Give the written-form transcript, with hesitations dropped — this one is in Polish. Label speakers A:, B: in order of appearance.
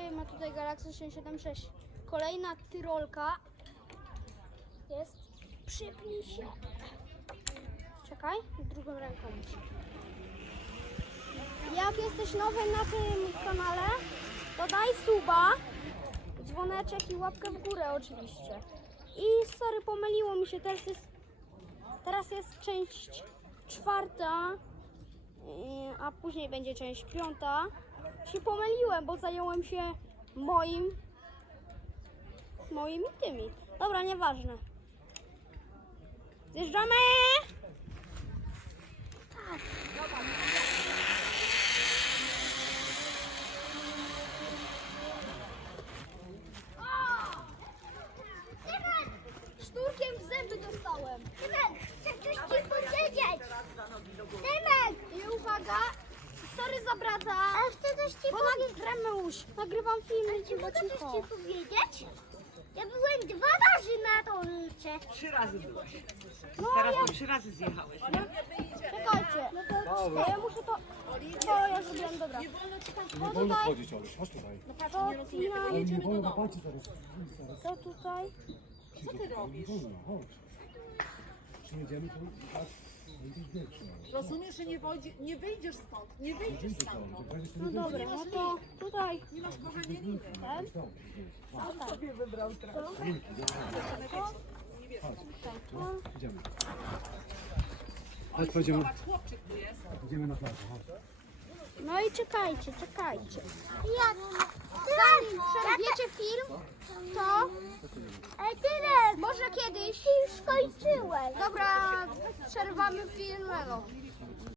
A: ma tutaj Galaxy 676. Kolejna Tyrolka jest. Przypnij się. Czekaj, drugą ręką. Jak jesteś nowy na tym kanale, to daj suba, dzwoneczek i łapkę w górę oczywiście. I sorry, pomyliło mi się, teraz jest część 4, a później będzie część 5. Się pomyliłem, bo zająłem się moimi tymi. Dobra, nieważne. Zjeżdżamy! Tak. Szturkiem w zęby dostałem.
B: Tymek, chcę coś ci powiedzieć. Tymek!
A: I uwaga, sorry za brata,
B: A chcę coś ci
A: bo nagrywam film,
B: Czy
A: chyba
B: mogę
A: cicho.
B: coś ci powiedzieć? Ja byłem 2 razy na rolce.
C: 3 razy byłeś.
A: No
C: Teraz
A: ja,
C: to 3 razy zjechałeś.
A: czekajcie, ja muszę to ja zrobiłem, dobra.
D: Nie wolno wchodzić, Oluś, chodź tutaj.
A: To odcinam,
D: Nie wolno, patrzcie zaraz.
A: to tutaj.
D: Co ty robisz? Nie wolno, chodź. Przyjedziemy, to tak, będziesz większy.
E: Rozumiesz, że nie wyjdziesz stąd, nie wyjdziesz
D: Wyjdzie to,
E: stamtąd.
D: to będziesz
A: No dobra, no to tutaj.
E: Nie masz kochanie liny.
A: Ten,
E: Sam sobie wybrał trasę.
D: Idziemy. Chodź, pojedziemy.
E: Zobacz, chłopczyk tu jest.
D: Idziemy na plażę, chodź.
A: no i czekajcie.
B: Zanim
A: Przerwiecie film, to
B: Tymek!
A: może kiedyś.
B: Ty już skończyłeś.
A: Dobra, przerwamy film, Elo.